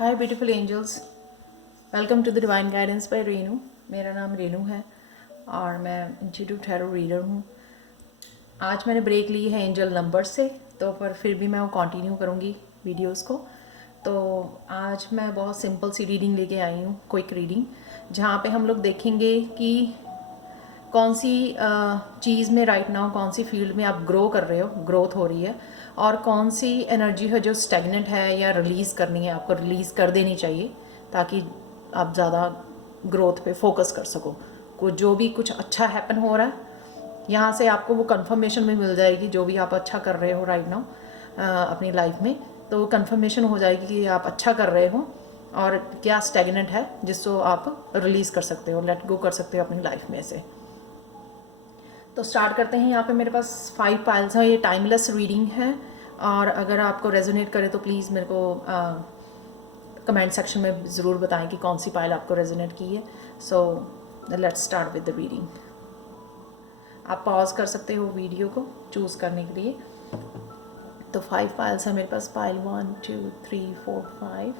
Hi beautiful angels, welcome to the divine guidance by Renu. मेरा नाम रेनू है और मैं इंस्टीट्यूट टैरो रीडर हूँ। आज मैंने ब्रेक ली है एंजल नंबर से, तो पर फिर भी मैं वो कंटिन्यू करूँगी वीडियोस को। तो आज मैं बहुत सिंपल सी रीडिंग लेके आई हूँ, क्विक रीडिंग, जहाँ पे हम लोग देखेंगे कि कौन सी चीज़ में राइट नाउ, कौन सी फील्ड में आप ग्रो कर रहे हो, ग्रोथ हो रही है, और कौन सी एनर्जी है जो स्टेगनेंट है या रिलीज़ करनी है, आपको रिलीज़ कर देनी चाहिए ताकि आप ज़्यादा ग्रोथ पे फोकस कर सको। कुछ जो भी कुछ अच्छा हैपन हो रहा है यहाँ से आपको वो कंफर्मेशन भी मिल जाएगी। जो भी आप अच्छा कर रहे हो राइट नाउ अपनी लाइफ में, तो वो कंफर्मेशन हो जाएगी कि आप अच्छा कर रहे हो और क्या स्टेगनेंट है जिसको आप रिलीज़ कर सकते हो, लेट गो कर सकते हो अपनी लाइफ में से। तो स्टार्ट करते हैं। यहाँ पे मेरे पास 5 पाइल्स हैं। ये टाइमलेस रीडिंग है और अगर आपको रेजोनेट करे तो प्लीज़ मेरे को कमेंट सेक्शन में ज़रूर बताएं कि कौन सी पाइल आपको रेजोनेट की है। सो let's start with the reading. आप पॉज कर सकते हो वीडियो को चूज़ करने के लिए। तो 5 पाइल्स हैं मेरे पास, पाइल 1 2 3 4 5।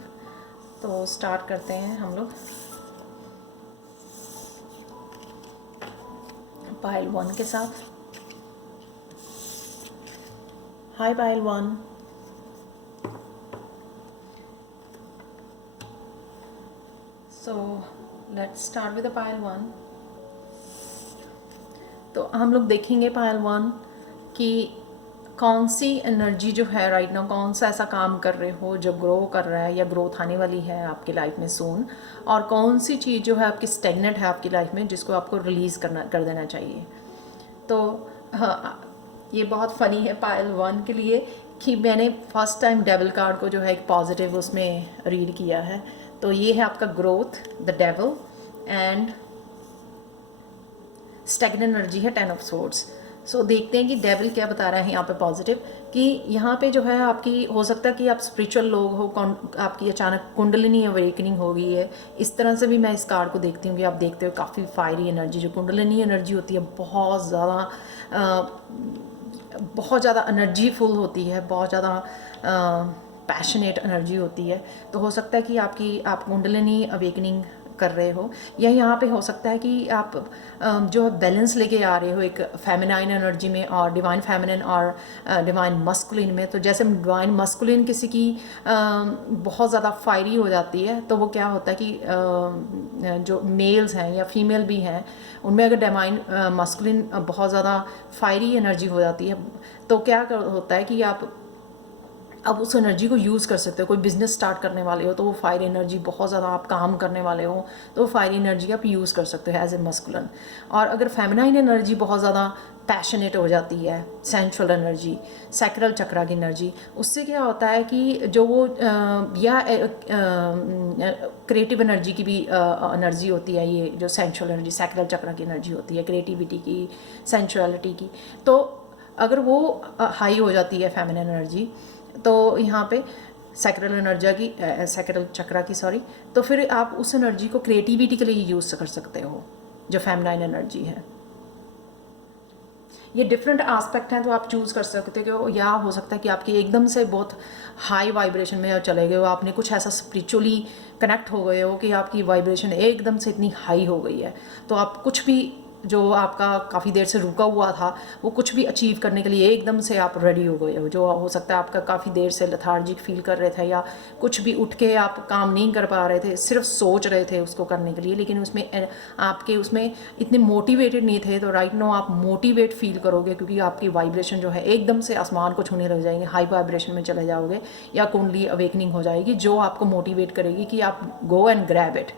तो स्टार्ट करते हैं हम लोग पाइल 1 के साथ। Hi pile 1। So let's start with the pile 1। तो हम लोग देखेंगे पाइल 1 कि कौन सी एनर्जी जो है राइट नाउ, कौन सा ऐसा काम कर रहे हो जो ग्रो कर रहा है या ग्रोथ आने वाली है आपकी लाइफ में सून, और कौन सी चीज़ जो है आपकी स्टेगनेंट है आपकी लाइफ में जिसको आपको रिलीज़ कर देना चाहिए। तो हाँ, ये बहुत फ़नी है पाइल 1 के लिए कि मैंने फर्स्ट टाइम डेविल कार्ड को जो है एक पॉजिटिव उसमें रीड किया है। तो ये है आपका growth, the devil, and stagnant energy है 10 ऑफ सोर्ड्स। सो देखते हैं कि डेविल क्या बता रहा है यहाँ पे पॉजिटिव, कि यहाँ पे जो है आपकी हो सकता है कि आप स्पिरिचुअल लोग हो, आपकी अचानक कुंडलिनी अवेकनिंग हो गई है। इस तरह से भी मैं इस कार्ड को देखती हूँ कि आप देखते हो काफ़ी फायरी एनर्जी, जो कुंडलिनी एनर्जी होती है बहुत ज़्यादा एनर्जीफुल होती है, बहुत ज़्यादा पैशनेट एनर्जी होती है। तो हो सकता है कि आप कुंडलिनी अवेकनिंग कर रहे हो, या यहाँ पे हो सकता है कि आप जो है बैलेंस लेके आ रहे हो एक फेमिनाइन एनर्जी में और डिवाइन फेमिनिन और डिवाइन मस्कुलिन में। तो जैसे डिवाइन मस्कुलिन किसी की बहुत ज़्यादा फायरी हो जाती है, तो वो क्या होता है कि जो मेल्स हैं या फीमेल भी हैं उनमें अगर डिवाइन मस्कुलिन बहुत ज़्यादा फायरी एनर्जी हो जाती है, तो क्या होता है कि आप उस एनर्जी को यूज़ कर सकते हो। कोई बिजनेस स्टार्ट करने वाले हो तो वो फायर एनर्जी, बहुत ज़्यादा आप काम करने वाले हो तो वो फायर एनर्जी आप यूज़ कर सकते हो एज ए मस्कुलन। और अगर फेमिनाइन एनर्जी बहुत ज़्यादा पैशनेट हो जाती है, सेंशुअल एनर्जी, सैक्रल चक्रा की एनर्जी, उससे क्या होता है कि जो वो या क्रिएटिव एनर्जी की भी एनर्जी होती है, ये जो सेंशुअल एनर्जी सैक्रल चक्रा की एनर्जी होती है, क्रिएटिविटी की, सेंशुअलिटी की, तो अगर वो हाई हो जाती है फेमिनाइन एनर्जी, तो यहाँ पे सैक्रल चक्रा की सॉरी, तो फिर आप उस एनर्जी को क्रिएटिविटी के लिए यूज़ कर सकते हो, जो फेमिनाइन एनर्जी है। ये डिफरेंट एस्पेक्ट हैं, तो आप चूज़ कर सकते हो। या हो सकता है कि आपकी एकदम से बहुत हाई वाइब्रेशन में चले गए हो, आपने कुछ ऐसा स्पिरिचुअली कनेक्ट हो गए हो कि आपकी वाइब्रेशन एकदम से इतनी हाई हो गई है, तो आप कुछ भी जो आपका काफ़ी देर से रुका हुआ था वो कुछ भी अचीव करने के लिए एकदम से आप रेडी हो गए हो। जो हो सकता है आपका काफ़ी देर से लेथार्जिक फील कर रहे थे या कुछ भी उठ के आप काम नहीं कर पा रहे थे, सिर्फ सोच रहे थे उसको करने के लिए, लेकिन उसमें इतने मोटिवेटेड नहीं थे। तो राइट नाउ आप मोटिवेट फील करोगे क्योंकि आपकी वाइब्रेशन जो है एकदम से आसमान को छूने लग जाएंगे, हाई वाइब्रेशन में चले जाओगे, या कुंडली अवेकनिंग हो जाएगी जो आपको मोटिवेट करेगी कि आप गो एंड ग्रैब इट,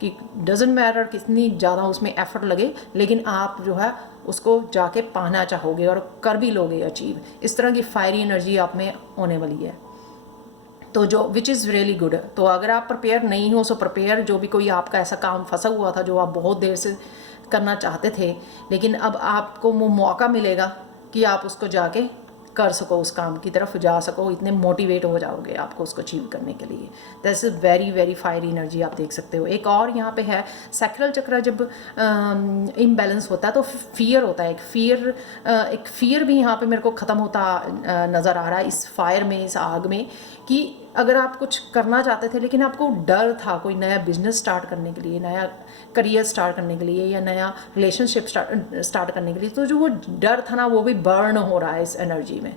कि डजेंट मैटर कितनी ज़्यादा उसमें एफर्ट लगे, लेकिन आप जो है उसको जाके पाना चाहोगे और कर भी लोगे अचीव। इस तरह की फायरी एनर्जी आप में होने वाली है, तो जो विच इज़ रियली गुड। तो अगर आप प्रिपेयर नहीं हो, सो प्रिपेयर, जो भी कोई आपका ऐसा काम फंसा हुआ था जो आप बहुत देर से करना चाहते थे, लेकिन अब आपको वो मौका मिलेगा कि आप उसको जाके कर सको, उस काम की तरफ जा सको, इतने मोटिवेट हो जाओगे आपको उसको अचीव करने के लिए। That's is very very fire energy आप देख सकते हो। एक और यहाँ पे है सैक्रल चक्र, जब इम्बैलेंस होता है तो फियर होता है, एक फियर भी यहाँ पे मेरे को ख़त्म होता नज़र आ रहा है इस फायर में, इस आग में, कि अगर आप कुछ करना चाहते थे लेकिन आपको डर था कोई नया बिजनेस स्टार्ट करने के लिए, नया करियर स्टार्ट करने के लिए या नया रिलेशनशिप स्टार्ट करने के लिए, तो जो वो डर था ना वो भी बर्न हो रहा है, इस एनर्जी में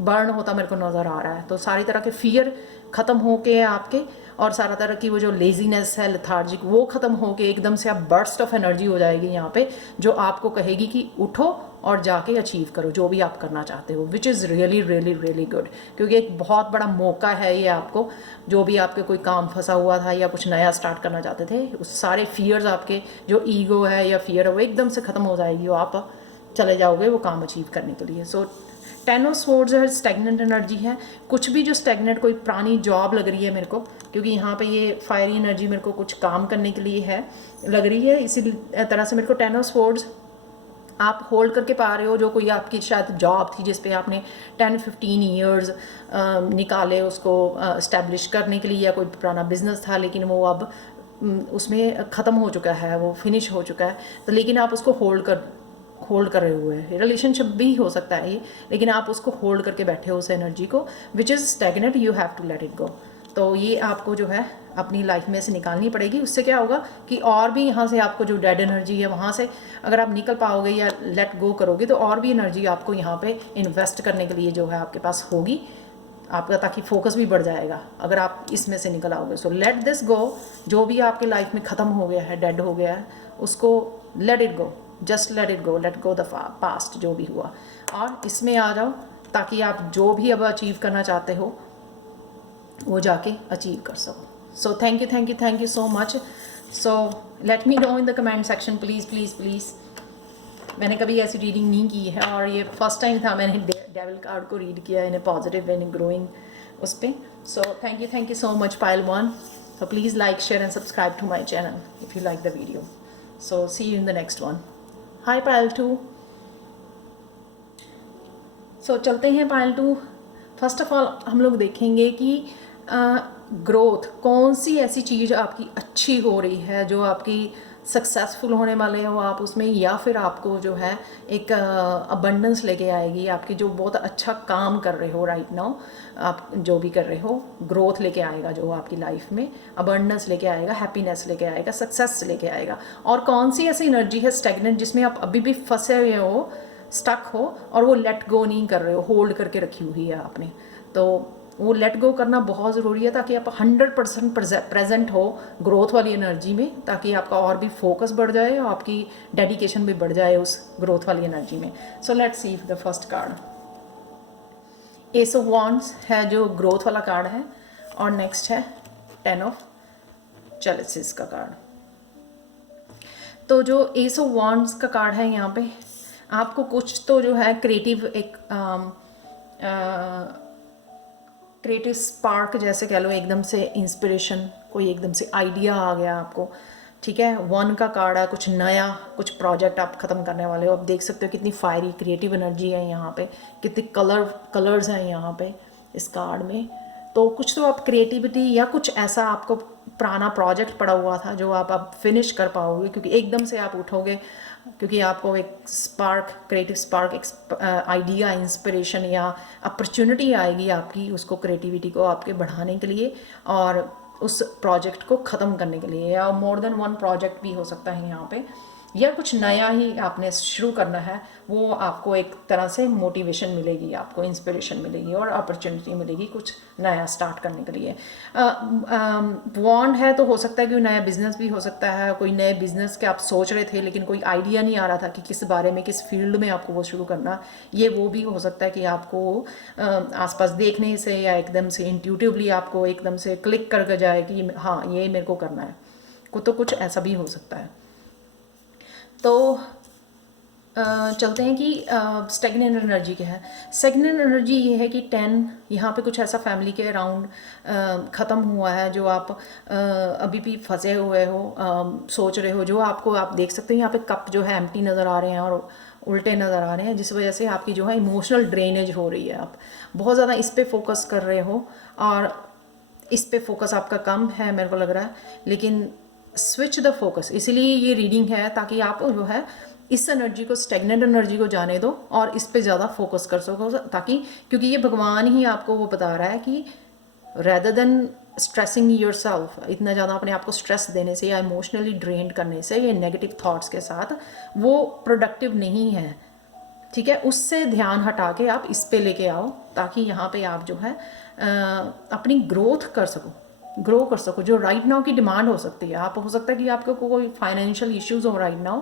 बर्न होता मेरे को नज़र आ रहा है। तो सारी तरह के फियर ख़त्म हो के आपके, और सारा तरह की वो जो लेजीनेस है, लेथार्जिक, वो ख़त्म हो के एकदम से आप बर्स्ट ऑफ एनर्जी हो जाएगी यहाँ पे, जो आपको कहेगी कि उठो और जाके अचीव करो जो भी आप करना चाहते हो, विच is really really really good. क्योंकि एक बहुत बड़ा मौका है ये आपको, जो भी आपके कोई काम फंसा हुआ था या कुछ नया स्टार्ट करना चाहते थे, उस सारे फियर्स आपके, जो ईगो है या फियर है, वो एकदम से ख़त्म हो जाएगी, वो आप चले जाओगे वो काम अचीव करने के लिए। सो 10 ऑफ स्वॉर्ड्स है, स्टैग्नेंट एनर्जी है। कुछ भी जो स्टैग्नेंट, कोई पुरानी जॉब लग रही है मेरे को, क्योंकि यहाँ पे ये फायरी एनर्जी मेरे को कुछ काम करने के लिए है लग रही है, इसी तरह से मेरे को 10 ऑफ स्वॉर्ड्स आप होल्ड करके पा रहे हो, जो कोई आपकी शायद जॉब थी जिस पे आपने 10-15 ईयर्स निकाले उसको इस्टेब्लिश करने के लिए, या कोई पुराना बिजनेस था लेकिन वो अब उसमें ख़त्म हो चुका है, वो फिनिश हो चुका है, तो लेकिन आप उसको होल्ड कर रहे हुए हैं। रिलेशनशिप भी हो सकता है ये, लेकिन आप उसको होल्ड करके बैठे हो उस एनर्जी को, which is stagnant, you have to let it go. तो ये आपको जो है अपनी लाइफ में से निकालनी पड़ेगी। उससे क्या होगा कि और भी यहाँ से आपको जो डेड एनर्जी है वहाँ से अगर आप निकल पाओगे या लेट गो करोगे, तो और भी एनर्जी आपको यहाँ पे इन्वेस्ट करने के लिए जो है आपके पास होगी आपका, ताकि फोकस भी बढ़ जाएगा अगर आप इसमें से निकल आओगे। सो लेट दिस गो, जो भी आपके लाइफ में ख़त्म हो गया है, डेड हो गया है, उसको late it go, just let it go, let go the past जो भी हुआ, और इसमें आ जाओ ताकि आप जो भी अब अचीव करना चाहते हो वो जाके अचीव कर सको। सो thank you so much. So let me know in the comment section please please please. मैंने कभी ऐसी रीडिंग नहीं की है और ये फर्स्ट टाइम था मैंने डेविल कार्ड को रीड किया इन ए पॉजिटिव इन ग्रोइंग उस पर। सो thank you so much pile 1। So please like, share and subscribe to my channel if you like the video. So see you in the next one. Hi pile 2. So चलते हैं pile 2। First of all हम लोग देखेंगे कि growth कौन सी ऐसी चीज़ आपकी अच्छी हो रही है जो आपकी सक्सेसफुल होने वाले हो आप उसमें, या फिर आपको जो है एक अबंडेंस लेके आएगी, आपकी जो बहुत अच्छा काम कर रहे हो राइट नाउ, आप जो भी कर रहे हो ग्रोथ लेके आएगा, जो आपकी लाइफ में अबंडेंस लेके आएगा, हैप्पीनेस लेके आएगा, सक्सेस लेके आएगा। और कौन सी ऐसी एनर्जी है स्टैग्नेंट जिसमें आप अभी भी फंसे हुए हो, स्टक हो, और वो लेट गो नहीं कर रहे हो, होल्ड करके रखी हुई है आपने। तो वो लेट गो करना बहुत ज़रूरी है ताकि आप 100% प्रेजेंट हो ग्रोथ वाली एनर्जी में, ताकि आपका और भी फोकस बढ़ जाए और आपकी डेडिकेशन भी बढ़ जाए उस ग्रोथ वाली एनर्जी में। So let's see the first card. S of wands है जो ग्रोथ वाला कार्ड है, और नेक्स्ट है 10 ऑफ चैलिसेस का कार्ड। तो जो एस ऑफ वॉन्ड्स का कार्ड है यहाँ पे आपको कुछ तो जो है क्रिएटिव क्रिएटिव स्पार्क जैसे कह लो, एकदम से इंस्पिरेशन, कोई एकदम से आइडिया आ गया आपको, ठीक है। 1 का कार्ड है, कुछ नया, कुछ प्रोजेक्ट आप ख़त्म करने वाले हो। आप देख सकते हो कितनी फायरी क्रिएटिव एनर्जी है यहाँ पे, कितने कलर्स हैं यहाँ पे इस कार्ड में। तो कुछ तो आप क्रिएटिविटी या कुछ ऐसा आपको पुराना प्रोजेक्ट पड़ा हुआ था जो आप फिनिश कर पाओगे, क्योंकि एकदम से आप उठोगे, क्योंकि आपको एक स्पार्क, क्रिएटिव स्पार्क, एक आइडिया, इंस्पिरेशन या अपॉर्चुनिटी आएगी आपकी, उसको क्रिएटिविटी को आपके बढ़ाने के लिए और उस प्रोजेक्ट को ख़त्म करने के लिए, या मोर देन 1 प्रोजेक्ट भी हो सकता है यहाँ पे, या कुछ नया ही आपने शुरू करना है। वो आपको एक तरह से मोटिवेशन मिलेगी, आपको इंस्पिरेशन मिलेगी और अपॉर्चुनिटी मिलेगी कुछ नया स्टार्ट करने के लिए। वॉन्ड है तो हो सकता है कि नया बिजनेस भी हो सकता है, कोई नए बिजनेस के आप सोच रहे थे लेकिन कोई आइडिया नहीं आ रहा था कि किस बारे में, किस फील्ड में आपको वो शुरू करना, ये वो भी हो सकता है कि आपको आसपास देखने से या एकदम से इंट्यूटिवली आपको एकदम से क्लिक कर जाए कि हाँ ये मेरे को करना है, तो कुछ ऐसा भी हो सकता है। तो चलते हैं कि स्टैग्नेंट एनर्जी क्या है। स्टैग्नेंट एनर्जी ये है कि 10 यहाँ पे कुछ ऐसा फैमिली के अराउंड ख़त्म हुआ है जो आप अभी भी फंसे हुए हो, सोच रहे हो, जो आपको आप देख सकते हो यहाँ पे कप जो है एम्प्टी नज़र आ रहे हैं और उल्टे नज़र आ रहे हैं, जिस वजह से आपकी जो है इमोशनल ड्रेनेज हो रही है। आप बहुत ज़्यादा इस पर फोकस कर रहे हो और इस पे फोकस आपका कम है मेरे को लग रहा है, लेकिन स्विच द फोकस, इसीलिए ये रीडिंग है ताकि आप जो है इस एनर्जी को, स्टैग्नेंट एनर्जी को जाने दो और इस पे ज़्यादा फोकस कर सको, ताकि क्योंकि ये भगवान ही आपको वो बता रहा है कि rather than stressing your self, इतना ज़्यादा अपने आप को स्ट्रेस देने से या इमोशनली ड्रेन्ड करने से या नेगेटिव थॉट्स के साथ, वो प्रोडक्टिव नहीं है। ठीक है, उससे ध्यान हटा के आप इस पे लेके आओ, ताकि यहाँ पे आप जो है अपनी ग्रोथ कर सको, ग्रो कर सको। जो राइट नाउ की डिमांड हो सकती है, आप हो सकता है कि आपको कोई फाइनेंशियल इश्यूज हो राइट नाउ,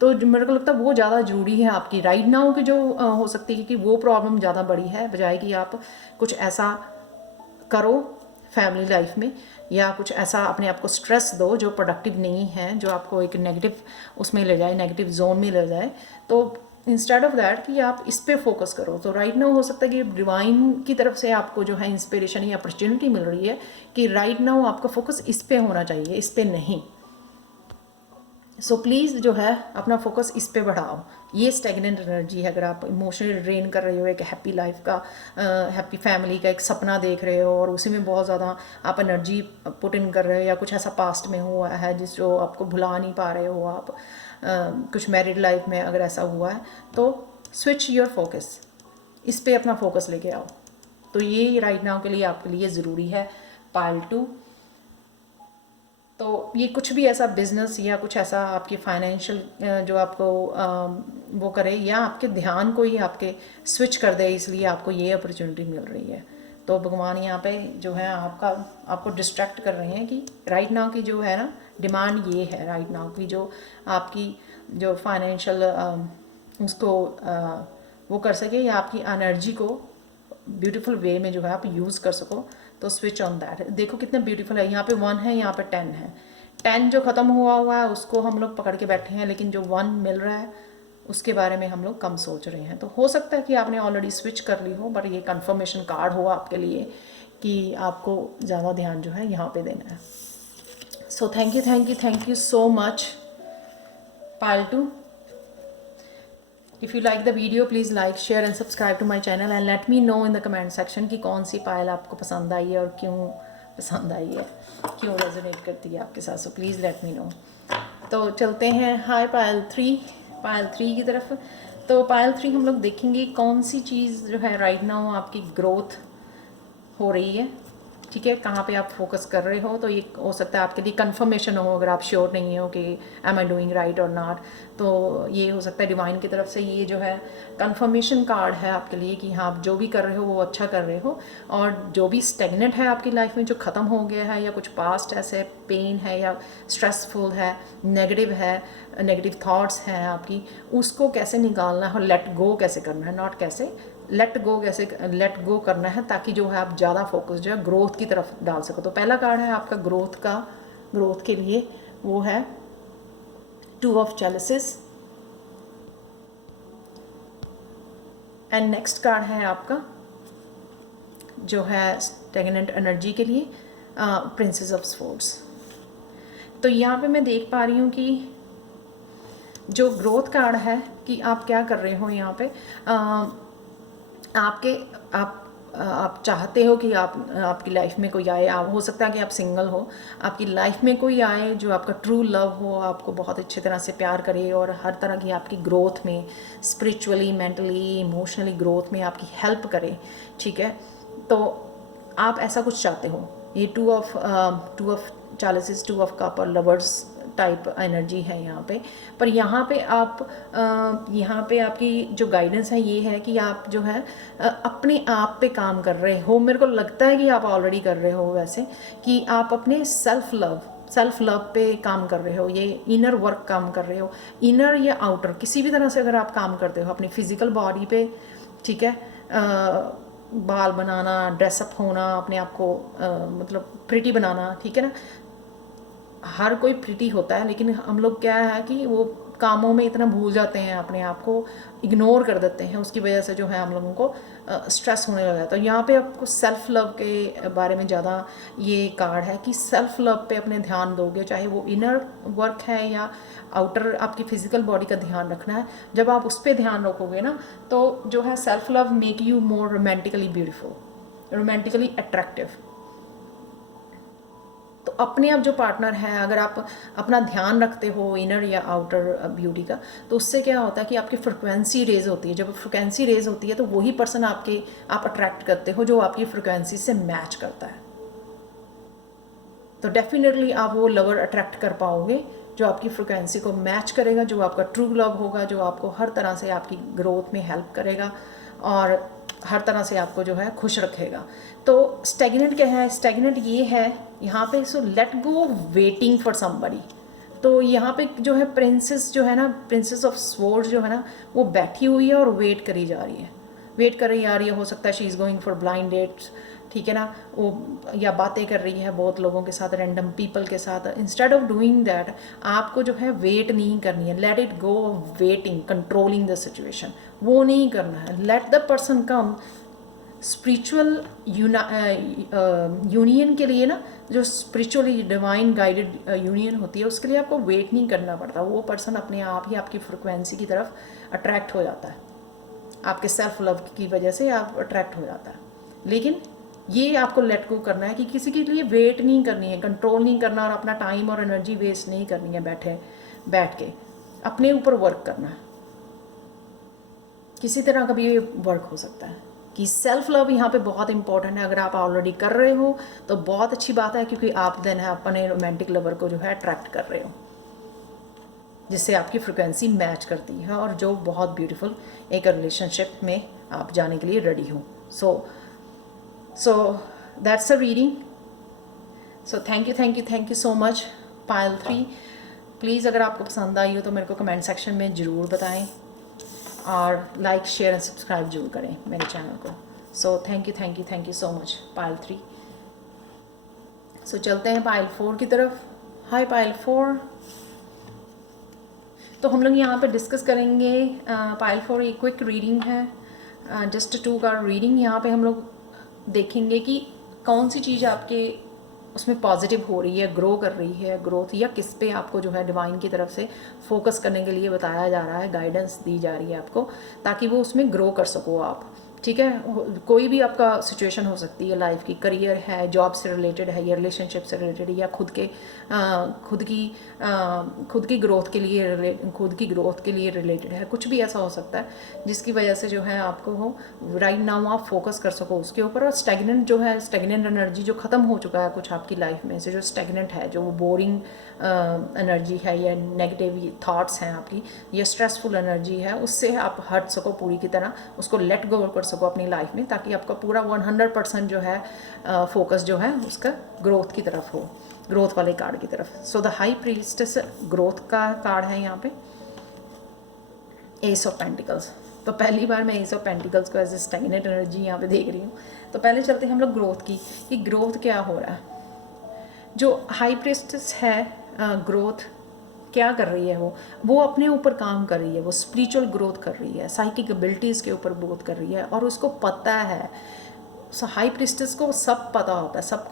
तो मेरे को लगता है वो ज़्यादा ज़रूरी है आपकी राइट नाउ की जो हो सकती है कि वो प्रॉब्लम ज़्यादा बड़ी है, बजाय कि आप कुछ ऐसा करो फैमिली लाइफ में या कुछ ऐसा अपने आप को स्ट्रेस दो जो प्रोडक्टिव नहीं है, जो आपको एक नेगेटिव उसमें ले जाए, नेगेटिव जोन में ले जाए। तो इंस्टेड ऑफ दैट कि आप इस पे फोकस करो। तो राइट नाउ हो सकता है कि डिवाइन की तरफ से आपको जो है इंस्पिरेशन या अपॉर्चुनिटी मिल रही है कि राइट नाउ आपका फोकस इस पे होना चाहिए, इस पे नहीं। सो प्लीज़ जो है अपना फोकस इस पे बढ़ाओ। ये स्टेगनेंट एनर्जी है। अगर आप इमोशनली ड्रेन कर रहे हो, एक हैप्पी लाइफ का, हैप्पी फैमिली का एक सपना देख रहे हो और उसी में बहुत ज़्यादा आप एनर्जी पुट इन कर रहे हो, या कुछ ऐसा पास्ट में हुआ है जिस जो आपको भुला नहीं पा रहे हो आप, कुछ मैरिड लाइफ में अगर ऐसा हुआ है, तो स्विच योर फोकस, इस पे अपना फोकस लेके आओ। तो ये राइट नाउ के लिए आपके लिए ज़रूरी है पाइल 2। तो ये कुछ भी ऐसा बिजनेस या कुछ ऐसा आपकी फाइनेंशियल जो आपको वो करे, या आपके ध्यान को ही आपके स्विच कर दे, इसलिए आपको ये अपॉर्चुनिटी मिल रही है। तो भगवान यहाँ पे जो है आपको डिस्ट्रैक्ट कर रहे हैं कि राइट नाउ की जो है ना डिमांड ये है, राइट नाउ की जो आपकी जो फाइनेंशियल उसको वो कर सके, या आपकी एनर्जी को ब्यूटीफुल वे में जो है आप यूज़ कर सको। तो स्विच ऑन दैट। देखो कितना ब्यूटीफुल है, यहाँ पे 1 है, यहाँ पे 10 है। 10 जो ख़त्म हुआ है उसको हम लोग पकड़ के बैठे हैं, लेकिन जो 1 मिल रहा है उसके बारे में हम लोग कम सोच रहे हैं। तो हो सकता है कि आपने ऑलरेडी स्विच कर ली हो, बट ये कंफर्मेशन कार्ड हो आपके लिए कि आपको ज़्यादा ध्यान जो है यहाँ पे देना है। So thank you so much pile 2। If you like the video please like share and subscribe to my channel and let me know in the comment section कि कौन सी पायल आपको पसंद आई है और क्यों पसंद आई है, क्यों रेजोनेट करती है आपके साथ। So please let me no. तो चलते हैं हाय पायल 3 की तरफ। तो पायल 3 हम लोग देखेंगे कौन सी चीज़ जो है राइट नाउ आपकी ग्रोथ हो रही है। ठीक है, कहाँ पे आप फोकस कर रहे हो। तो ये हो सकता है आपके लिए कंफर्मेशन हो, अगर आप श्योर नहीं हो कि एम आई डूइंग राइट और नॉट, तो ये हो सकता है डिवाइन की तरफ से ये जो है कंफर्मेशन कार्ड है आपके लिए कि हाँ आप जो भी कर रहे हो वो अच्छा कर रहे हो, और जो भी स्टेगनेंट है आपकी लाइफ में, जो ख़त्म हो गया है, या कुछ पास्ट ऐसे पेन है या स्ट्रेसफुल है, नेगेटिव थॉट्स हैं आपकी, उसको कैसे निकालना है और लेट गो कैसे करना है, नॉट कैसे लेट गो करना है, ताकि जो है आप ज़्यादा फोकस जो है ग्रोथ की तरफ डाल सको। तो पहला कार्ड है आपका ग्रोथ के लिए, वो है 2 ऑफ चैलिसेस। एंड नेक्स्ट कार्ड है आपका जो है स्टेगनेंट एनर्जी के लिए प्रिंसेस ऑफ स्वॉर्ड्स। तो यहाँ पे मैं देख पा रही हूँ कि जो ग्रोथ कार्ड है कि आप क्या कर रहे हो यहाँ पे, आप चाहते हो कि आपकी लाइफ में कोई आए। आप हो सकता है कि आप सिंगल हो, आपकी लाइफ में कोई आए जो आपका ट्रू लव हो, आपको बहुत अच्छी तरह से प्यार करे और हर तरह की आपकी ग्रोथ में, स्पिरिचुअली, मेंटली, इमोशनली ग्रोथ में आपकी हेल्प करे। ठीक है, तो आप ऐसा कुछ चाहते हो। ये 2 ऑफ चैलिसेस, 2 ऑफ कप और लवर्स टाइप एनर्जी है यहाँ पे। पर यहाँ पे आपकी जो गाइडेंस है ये है कि आप जो है अपने आप पे काम कर रहे हो। मेरे को लगता है कि आप ऑलरेडी कर रहे हो वैसे, कि आप अपने सेल्फ लव पे काम कर रहे हो, ये इनर वर्क काम कर रहे हो। इनर या आउटर किसी भी तरह से अगर आप काम करते हो अपनी फिजिकल बॉडी पे, ठीक है, बाल बनाना, ड्रेसअप होना, अपने आप को मतलब प्रिटी बनाना, ठीक है ना। हर कोई प्रिटी होता है, लेकिन हम लोग क्या है कि वो कामों में इतना भूल जाते हैं, अपने आप को इग्नोर कर देते हैं, उसकी वजह से जो है हम लोगों को स्ट्रेस होने लगा। तो यहाँ पे आपको सेल्फ लव के बारे में ज़्यादा ये कार्ड है कि सेल्फ लव पे अपने ध्यान दोगे, चाहे वो इनर वर्क है या आउटर आपकी फिजिकल बॉडी का ध्यान रखना है। जब आप उस पर ध्यान रखोगे ना, तो जो है self love make you more romantically beautiful, romantically attractive. तो अपने आप जो पार्टनर है, अगर आप अपना ध्यान रखते हो इनर या आउटर ब्यूटी का, तो उससे क्या होता है कि आपकी फ्रिक्वेंसी रेज होती है। जब फ्रिक्वेंसी रेज होती है तो वही पर्सन आप अट्रैक्ट करते हो जो आपकी फ्रिक्वेंसी से मैच करता है। तो डेफिनेटली आप वो लवर अट्रैक्ट कर पाओगे जो आपकी फ्रिक्वेंसी को मैच करेगा, जो आपका ट्रू लव होगा, जो आपको हर तरह से आपकी ग्रोथ में हेल्प करेगा और हर तरह से आपको जो है खुश रखेगा। तो स्टेगनेंट क्या है? स्टेगनेंट ये है यहाँ पे, so let go waiting for somebody. तो यहाँ पे जो है प्रिंसेस जो है ना, प्रिंसेस ऑफ स्वॉर्ड्स जो है ना, वो बैठी हुई है और वेट करी जा रही है, वेट कर रही आ रही है। हो सकता है she is going for blind dates, ठीक है ना, वो या बातें कर रही है बहुत लोगों के साथ, रैंडम पीपल के साथ। इंस्टेड ऑफ डूइंग दैट आपको जो है वेट नहीं करनी है, late it go waiting, controlling the situation, वो नहीं करना है। Let the person come. Spiritual union के लिए ना, जो स्पिरिचुअली डिवाइन गाइडेड यूनियन होती है, उसके लिए आपको वेट नहीं करना पड़ता। वो पर्सन अपने आप ही आपकी फ्रिक्वेंसी की तरफ अट्रैक्ट हो जाता है, आपके सेल्फ लव की वजह से आप अट्रैक्ट हो जाता है। लेकिन ये आपको लेट गो करना है कि किसी के लिए वेट नहीं करनी है, कंट्रोल नहीं करना और अपना टाइम और एनर्जी वेस्ट नहीं करनी है बैठ के अपने ऊपर वर्क करना है। किसी तरह का भी ये वर्क हो सकता है कि सेल्फ लव यहाँ पे बहुत इंपॉर्टेंट है। अगर आप ऑलरेडी कर रहे हो तो बहुत अच्छी बात है, क्योंकि आप देन है अपने रोमांटिक लवर को जो है अट्रैक्ट कर रहे हो, जिससे आपकी फ्रिक्वेंसी मैच करती है और जो बहुत ब्यूटीफुल एक रिलेशनशिप में आप जाने के लिए रेडी हो। So that's a reading. So thank you so much pile 3। Please अगर आपको पसंद आई हो तो मेरे को कमेंट सेक्शन में ज़रूर बताएं और लाइक शेयर एंड सब्सक्राइब जरूर करें मेरे चैनल को। So thank you so much pile 3। So चलते हैं पायल 4 की तरफ। हाय पायल 4। तो हम लोग यहाँ पे डिस्कस करेंगे पायल 4 एक क्विक रीडिंग है, जस्ट 2 का रीडिंग। यहाँ पे हम लोग देखेंगे कि कौन सी चीज़ आपके उसमें पॉजिटिव हो रही है, ग्रो कर रही है, ग्रोथ, या किस पे आपको जो है डिवाइन की तरफ से फोकस करने के लिए बताया जा रहा है, गाइडेंस दी जा रही है आपको, ताकि वो उसमें ग्रो कर सको आप। ठीक है, कोई भी आपका सिचुएशन हो सकती है लाइफ की, करियर है, जॉब से रिलेटेड है, या रिलेशनशिप से रिलेटेड, या खुद की ग्रोथ के लिए रिलेटेड है। कुछ भी ऐसा हो सकता है जिसकी वजह से जो है आपको हो राइट नाउ आप फोकस कर सको उसके ऊपर। और स्टेगनेंट जो है, स्टेगनेंट एनर्जी जो ख़त्म हो चुका है कुछ आपकी लाइफ में से, जो स्टेगनेंट है, जो बोरिंग एनर्जी है या नेगेटिव थॉट्स हैं आपकी, या स्ट्रेसफुल एनर्जी है, उससे आप हट सको पूरी की तरह, उसको लेट गो कर सको अपनी लाइफ में, ताकि आपका पूरा 100% जो है फोकस जो है उसका ग्रोथ की तरफ हो, ग्रोथ वाले कार्ड की तरफ। So the high priestess growth का कार्ड है यहाँ पे, एस ऑफ पेंटिकल्स। तो पहली बार मैं एस ऑफ पेंटिकल्स को एज ए स्टेगनेंट एनर्जी यहाँ पे देख रही हूँ। तो पहले चलते हैं हम लोग ग्रोथ की, कि ग्रोथ क्या हो रहा है। जो हाई प्रीस्टेस है, ग्रोथ क्या कर रही है, वो अपने ऊपर काम कर रही है, वो स्पिरिचुअल ग्रोथ कर रही है, साइकिक एबिलिटीज़ के ऊपर ग्रोथ कर रही है, और उसको पता है, हाई प्रीस्टेस को सब पता होता है, सब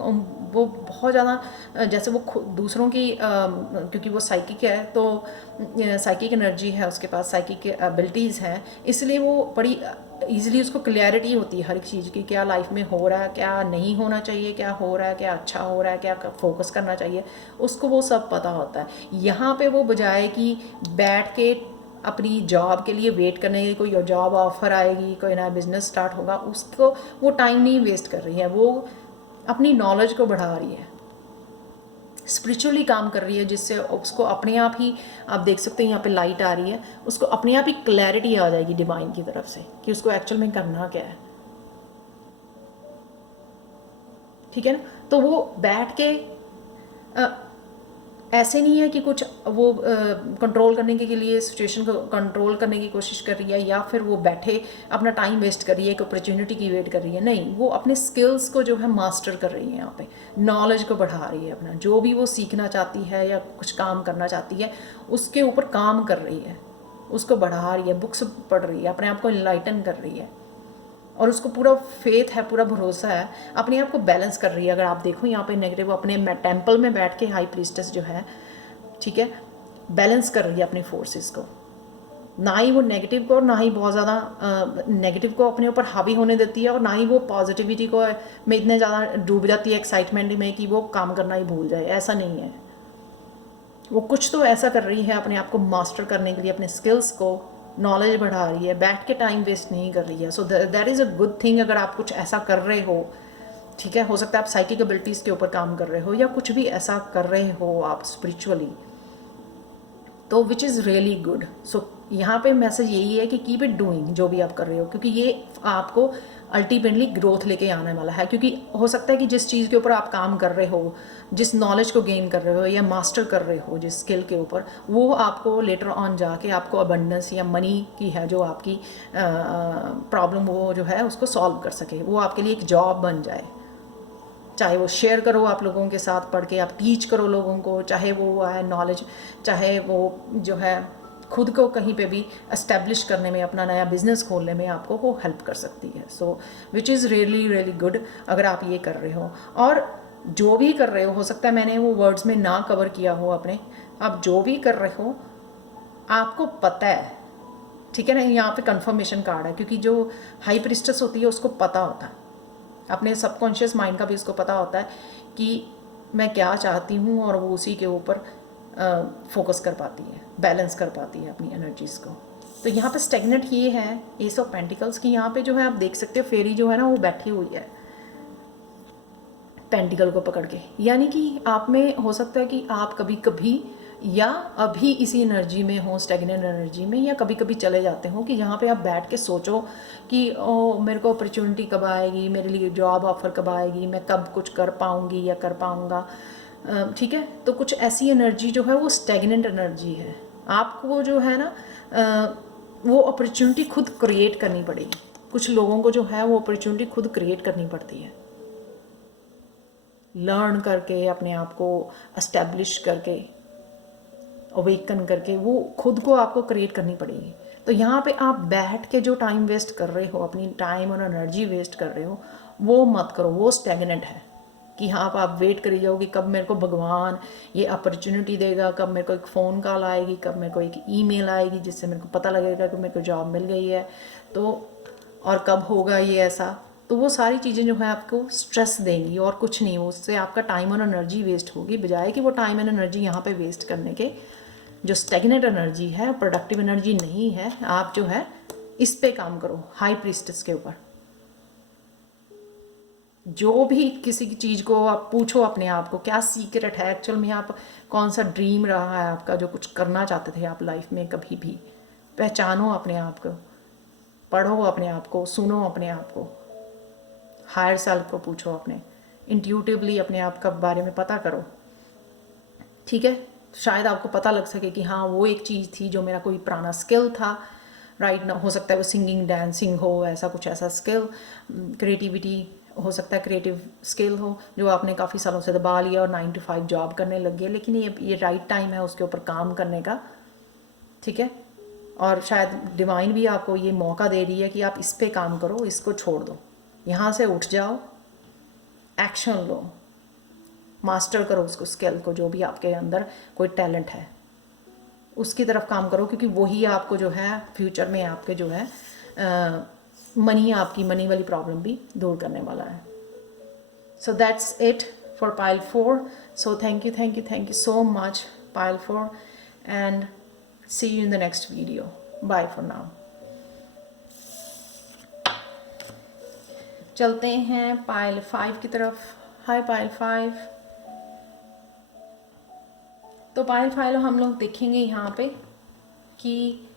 वो बहुत ज़्यादा, जैसे वो दूसरों की क्योंकि वो साइकिक है, तो साइकिक एनर्जी है उसके पास, साइकिक एबिलिटीज़ हैं, इसलिए वो बड़ी ईजिली उसको क्लैरिटी होती है हर एक चीज़ की, क्या लाइफ में हो रहा है, क्या नहीं होना चाहिए, क्या हो रहा है, क्या अच्छा हो रहा है, क्या फोकस करना चाहिए, उसको वो सब पता होता है। यहाँ पे वो बजाय कि बैठ के अपनी जॉब के लिए वेट करने की, कोई जॉब ऑफर आएगी, कोई नया बिजनेस स्टार्ट होगा, उसको वो टाइम नहीं वेस्ट कर रही है, वो अपनी नॉलेज को बढ़ा रही है, स्पिरिचुअली काम कर रही है, जिससे उसको अपने आप ही, आप देख सकते हैं यहाँ पे लाइट आ रही है, उसको अपने आप ही क्लैरिटी आ जाएगी डिवाइन की तरफ से कि उसको एक्चुअल में करना क्या है। ठीक है ना, तो वो बैठ के ऐसे नहीं है कि कुछ वो कंट्रोल करने के लिए, सिचुएशन को कंट्रोल करने की कोशिश कर रही है, या फिर वो बैठे अपना टाइम वेस्ट कर रही है, एक अपॉर्चुनिटी की वेट कर रही है। नहीं, वो अपने स्किल्स को जो है मास्टर कर रही है, यहाँ पे नॉलेज को बढ़ा रही है, अपना जो भी वो सीखना चाहती है या कुछ काम करना चाहती है उसके ऊपर काम कर रही है, उसको बढ़ा रही है, बुक्स पढ़ रही है, अपने आप को इनलाइटन कर रही है, और उसको पूरा फेथ है, पूरा भरोसा है, अपने आप को बैलेंस कर रही है। अगर आप देखो यहाँ पे नेगेटिव, अपने टेम्पल में बैठ के हाई प्रीस्टेस जो है, ठीक है, बैलेंस कर रही है अपने फोर्सेस को, ना ही वो नेगेटिव को और ना ही बहुत ज़्यादा नेगेटिव को अपने ऊपर हावी होने देती है, और ना ही वो पॉजिटिविटी को में इतने ज़्यादा डूब जाती है एक्साइटमेंट में कि वो काम करना ही भूल जाए। ऐसा नहीं है, वो कुछ तो ऐसा कर रही है अपने आप को मास्टर करने के लिए, अपने स्किल्स को, नॉलेज बढ़ा रही है, बैठ के टाइम वेस्ट नहीं कर रही है। So that is a good thing अगर आप कुछ ऐसा कर रहे हो। ठीक है, हो सकता है आप साइकिक एबिलिटीज़ के ऊपर काम कर रहे हो या कुछ भी ऐसा कर रहे हो आप स्पिरिचुअली, तो विच इज़ रियली गुड। सो यहाँ पे मैसेज यही है कि कीप इट डूइंग, जो भी आप कर रहे हो, क्योंकि ये आपको अल्टीमेटली ग्रोथ लेके आने वाला है। क्योंकि हो सकता है कि जिस चीज़ के ऊपर आप काम कर रहे हो, जिस नॉलेज को गेन कर रहे हो या मास्टर कर रहे हो जिस स्किल के ऊपर, वो आपको लेटर ऑन जाके आपको अबंडेंस या मनी की है जो आपकी प्रॉब्लम वो जो है उसको सॉल्व कर सके, वो आपके लिए एक जॉब बन जाए। चाहे वो शेयर करो आप लोगों के साथ पढ़ के, आप टीच करो लोगों को, चाहे वो है नॉलेज, चाहे वो जो है खुद को कहीं पे भी एस्टेब्लिश करने में, अपना नया बिजनेस खोलने में आपको वो हेल्प कर सकती है। So which is really really good अगर आप ये कर रहे हो। और जो भी कर रहे हो सकता है मैंने वो वर्ड्स में ना कवर किया हो अपने, आप जो भी कर रहे हो आपको पता है, ठीक है ना। यहाँ पे कंफर्मेशन कार्ड है, क्योंकि जो हाई प्रिस्टेस होती है उसको पता होता है, अपने सबकॉन्शियस माइंड का भी उसको पता होता है कि मैं क्या चाहती हूँ, और वो उसी के ऊपर फोकस कर पाती है, बैलेंस कर पाती है अपनी एनर्जीज़ को। तो यहाँ पे स्टेगनेंट ये है एस ऑफ पेंटिकल्स की, यहाँ पे जो है आप देख सकते हो फेरी जो है ना वो बैठी हुई है पेंटिकल को पकड़ के। यानी कि आप में हो सकता है कि आप कभी कभी या अभी इसी एनर्जी में हो, स्टेगनेंट एनर्जी में, या कभी कभी चले जाते हो कि जहाँ पे आप बैठ के सोचो कि ओ मेरे को अपॉर्चुनिटी कब आएगी, मेरे लिए जॉब ऑफर कब आएगी, मैं कब कुछ कर पाऊँगी या कर पाऊँगा, ठीक है। तो कुछ ऐसी एनर्जी जो है वो स्टेगनेंट एनर्जी है। आपको जो है ना वो अपॉर्चुनिटी खुद क्रिएट करनी पड़ेगी। कुछ लोगों को जो है वो अपॉर्चुनिटी खुद क्रिएट करनी पड़ती है, लर्न करके, अपने आप को एस्टेब्लिश करके, अवेकन करके, वो खुद को आपको क्रिएट करनी पड़ेगी। तो यहाँ पे आप बैठ के जो टाइम वेस्ट कर रहे हो, अपनी टाइम और एनर्जी वेस्ट कर रहे हो, वो मत करो, वो स्टेगनेंट है। कि हाँ आप वेट करी जाओ कि कब मेरे को भगवान ये अपॉर्चुनिटी देगा, कब मेरे को एक फ़ोन कॉल आएगी, कब मेरे को एक ईमेल आएगी जिससे मेरे को पता लगेगा कि मेरे को जॉब मिल गई है, तो और कब होगा ये ऐसा। तो वो सारी चीज़ें जो है आपको स्ट्रेस देंगी और कुछ नहीं, उससे आपका टाइम और एनर्जी वेस्ट होगी, बजाय कि वो टाइम एंड एनर्जी यहाँ पे वेस्ट करने के। जो स्टेगनेंट एनर्जी है, प्रोडक्टिव एनर्जी नहीं है, आप जो है इस पे काम करो, हाई प्रीस्टेस के ऊपर। जो भी किसी की चीज़ को आप पूछो अपने आप को, क्या सीक्रेट है एक्चुअल में, आप कौन सा ड्रीम रहा है आपका, जो कुछ करना चाहते थे आप लाइफ में, कभी भी पहचानो अपने आप को, पढ़ो अपने आप को, सुनो अपने आप को, हायर सेल्फ को पूछो, अपने इंट्यूटिवली अपने आप का बारे में पता करो, ठीक है। शायद आपको पता लग सके कि हाँ वो एक चीज़ थी जो मेरा कोई पुराना स्किल था, राइट ना, हो सकता है वो सिंगिंग, डांसिंग हो, ऐसा कुछ, ऐसा स्किल, क्रिएटिविटी हो सकता है, क्रिएटिव स्किल हो जो आपने काफ़ी सालों से दबा लिया और 9 to 5 जॉब करने लग गए, लेकिन ये राइट टाइम है उसके ऊपर काम करने का, ठीक है। और शायद डिवाइन भी आपको ये मौका दे रही है कि आप इस पे काम करो, इसको छोड़ दो, यहाँ से उठ जाओ, एक्शन लो, मास्टर करो उसको, स्किल को, जो भी आपके अंदर कोई टैलेंट है उसकी तरफ काम करो, क्योंकि वही आपको जो है फ्यूचर में आपके जो है मनी, आपकी मनी वाली प्रॉब्लम भी दूर करने वाला है। So that's it for pile 4। So thank you so much pile 4, and see you in the next video. Bye for now. चलते हैं पाइल 5 की तरफ। Hi pile 5। तो पाइल 5 हम लोग देखेंगे यहाँ पे कि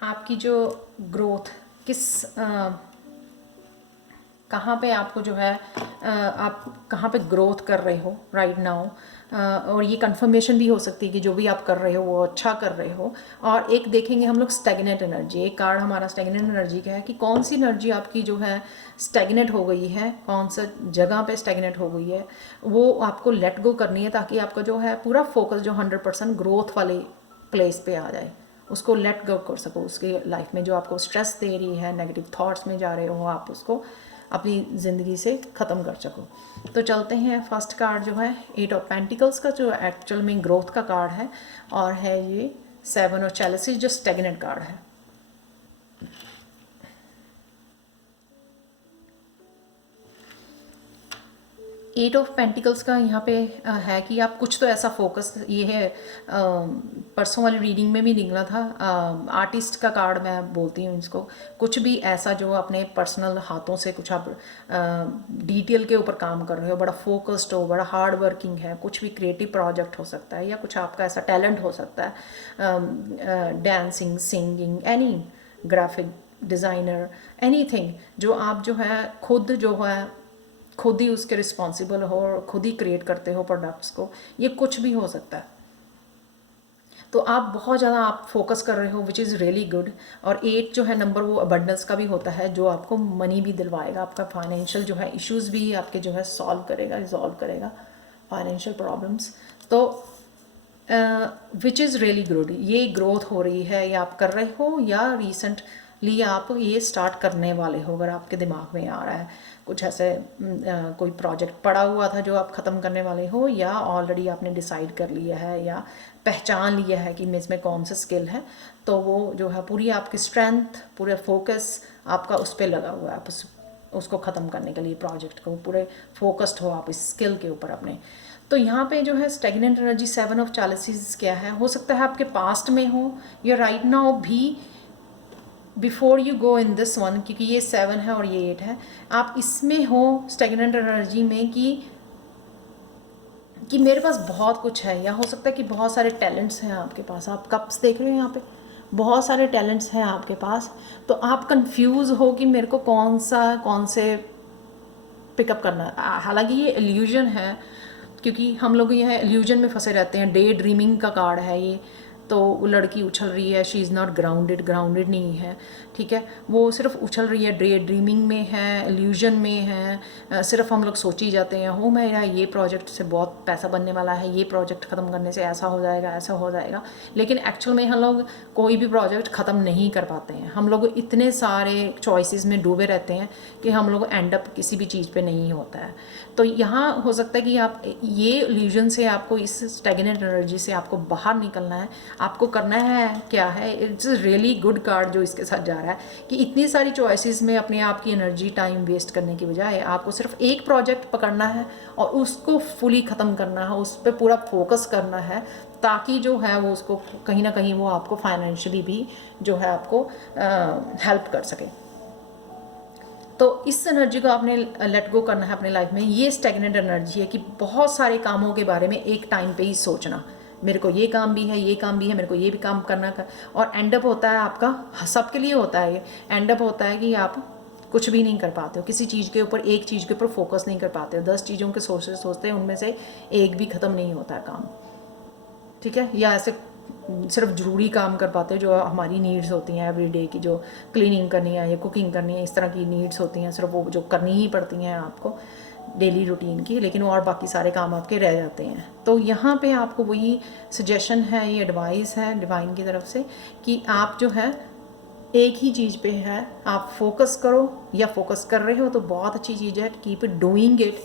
आपकी जो ग्रोथ कहाँ पे आपको जो है आप कहाँ पे ग्रोथ कर रहे हो राइट नाउ, और ये कंफर्मेशन भी हो सकती है कि जो भी आप कर रहे हो वो अच्छा कर रहे हो। और एक देखेंगे हम लोग स्टेगनेंट एनर्जी, एक कार्ड हमारा स्टेगनेंट एनर्जी का है कि कौन सी एनर्जी आपकी जो है स्टेगनेंट हो गई है, कौन सा जगह पे स्टेगनेंट हो गई है, वो आपको लेट गो करनी है, ताकि आपका जो है पूरा फोकस जो 100% ग्रोथ वाले प्लेस पे आ जाए, उसको लेट गो कर सको। उसकी लाइफ में जो आपको स्ट्रेस दे रही है, नेगेटिव थॉट्स में जा रहे हो, आप उसको अपनी ज़िंदगी से ख़त्म कर सको। तो चलते हैं, फर्स्ट कार्ड जो है 8 ऑफ पेंटिकल्स का, जो एक्चुअल में ग्रोथ का कार्ड है, और है ये 7 ऑफ चैलेंजेस, जो स्टेगनेंट कार्ड है। एट ऑफ पेंटिकल्स का यहाँ पे है कि आप कुछ तो ऐसा फोकस, ये है परसों वाली रीडिंग में भी निकला था, आर्टिस्ट का कार्ड मैं बोलती हूँ इसको। कुछ भी ऐसा जो अपने पर्सनल हाथों से कुछ आप डिटेल के ऊपर काम कर रहे हो, बड़ा फोकस्ड हो, बड़ा हार्ड वर्किंग है, कुछ भी क्रिएटिव प्रोजेक्ट हो सकता है या कुछ आपका ऐसा टैलेंट हो सकता है, dancing, singing, any, graphic designer, anything, जो आप जो है खुद ही उसके रिस्पॉन्सिबल हो और खुद ही क्रिएट करते हो प्रोडक्ट्स को, ये कुछ भी हो सकता है। तो आप बहुत ज़्यादा आप फोकस कर रहे हो, विच इज़ रियली गुड। और 8 जो है नंबर, वो अबंडेंस का भी होता है, जो आपको मनी भी दिलवाएगा, आपका फाइनेंशियल जो है इश्यूज़ भी आपके जो है सॉल्व करेगा, रिजॉल्व करेगा फाइनेंशियल प्रॉब्लम्स। तो विच इज़ रियली गुड। ये ग्रोथ हो रही है, या आप कर रहे हो या रिसेंटली आप ये स्टार्ट करने वाले हो। अगर आपके दिमाग में आ रहा है कुछ ऐसे कोई प्रोजेक्ट पड़ा हुआ था जो आप ख़त्म करने वाले हो, या ऑलरेडी आपने डिसाइड कर लिया है या पहचान लिया है कि इसमें कौन सा स्किल है, तो वो जो है पूरी आपकी स्ट्रेंथ, पूरा फोकस आपका उस पर लगा हुआ है। आप उसको ख़त्म करने के लिए प्रोजेक्ट को पूरे फोकस्ड हो आप इस स्किल के ऊपर अपने। तो यहाँ पे जो है स्टेगनेंट एनर्जी 7 ऑफ चैलिसेस क्या है, हो सकता है आपके पास्ट में हो या राइट नाउ भी, before you go in this one, क्योंकि ये 7 है और ये 8 है, आप इसमें हो स्टेगनेंट एनर्जी में कि मेरे पास बहुत कुछ है, या हो सकता है कि बहुत सारे टैलेंट्स हैं आपके पास। आप कप्स देख रहे हो यहाँ पे, बहुत सारे टैलेंट्स हैं आपके पास, तो आप कंफ्यूज हो कि मेरे को कौन से पिकअप करना है। हालांकि ये इल्यूजन है, क्योंकि हम लोग यह इल्यूजन में फंसे रहते हैं। डे ड्रीमिंग का कार्ड है ये, तो वो लड़की उछल रही है, शी इज़ नॉट ग्राउंडेड नहीं है, ठीक है, वो सिर्फ उछल रही है, डे ड्रीमिंग में है, इल्यूजन में है। सिर्फ हम लोग सोच ही जाते हैं, हो मेरा ये प्रोजेक्ट से बहुत पैसा बनने वाला है, ये प्रोजेक्ट ख़त्म करने से ऐसा हो जाएगा, लेकिन एक्चुअल में हम लोग कोई भी प्रोजेक्ट ख़त्म नहीं कर पाते हैं। हम लोग इतने सारे चॉइसेस में डूबे रहते हैं कि हम लोग एंड अप किसी भी चीज़ पे नहीं होता है। तो यहाँ हो सकता है कि आप ये इल्यूजन से, आपको इस स्टैग्नेंट एनर्जी से आपको बाहर निकलना है। आपको करना है क्या है, इट्स रियली गुड कार्ड जो इसके साथ जा रहा है, कि इतनी सारी चॉइसेस में अपने आप की एनर्जी, टाइम वेस्ट करने की बजाय आपको सिर्फ एक प्रोजेक्ट पकड़ना है और उसको फुली ख़त्म करना है, उस पर पूरा फोकस करना है, ताकि जो है वो उसको कहीं ना कहीं वो आपको फाइनेंशियली भी जो है आपको हेल्प कर सके। तो इस एनर्जी को आपने लेट गो करना है अपने लाइफ में। ये स्टैग्नेंट एनर्जी है कि बहुत सारे कामों के बारे में एक टाइम पे ही सोचना, मेरे को ये काम भी है, ये काम भी है, मेरे को ये भी काम करना और एंड अप होता है आपका, सबके लिए होता है ये, एंड अप होता है कि आप कुछ भी नहीं कर पाते हो, किसी चीज़ के ऊपर, एक चीज़ के ऊपर फोकस नहीं कर पाते हो। 10 चीज़ों के सोर्सेस सोचते हैं, उनमें से एक भी ख़त्म नहीं होता है काम, ठीक है। या ऐसे सिर्फ ज़रूरी काम कर पाते हैं जो हमारी नीड्स होती हैं एवरी डे की, जो क्लीनिंग करनी है या कुकिंग करनी है, इस तरह की नीड्स होती हैं, सिर्फ वो जो करनी ही पड़ती हैं आपको डेली रूटीन की, लेकिन और बाकी सारे काम आपके रह जाते हैं। तो यहाँ पे आपको वही सजेशन है, ये एडवाइस है डिवाइन की तरफ से कि आप जो है एक ही चीज़ पे है, आप फोकस करो, या फोकस कर रहे हो तो बहुत अच्छी चीज़ है, कीप इट डूइंग इट,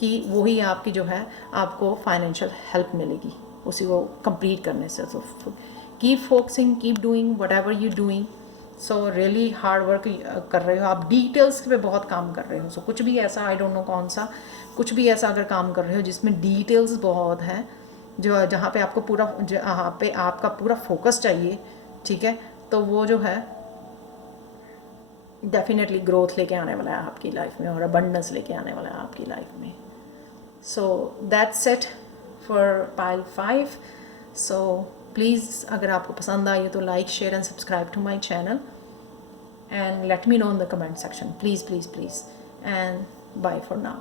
कि वही आपकी जो है आपको फाइनेंशियल हेल्प मिलेगी उसी को कंप्लीट करने से। So keep focusing, keep doing what ever you doing. So really hard work कर रहे हो आप, डिटेल्स पे बहुत काम कर रहे हो। सो कुछ भी ऐसा, आई डोंट नो कौन सा, कुछ भी ऐसा अगर काम कर रहे हो जिसमें डिटेल्स बहुत हैं, जो जहाँ पे आपको पूरा, जहाँ पे आपका पूरा फोकस चाहिए, ठीक है, तो वो जो है डेफिनेटली ग्रोथ लेके आने वाला है आपकी लाइफ में और अबंडेंस लेके आने वाला है आपकी लाइफ में। So that's it for pile 5। So please अगर आपको पसंद आई तो like, share and subscribe to my channel and let me know in the comment section, please, and bye for now.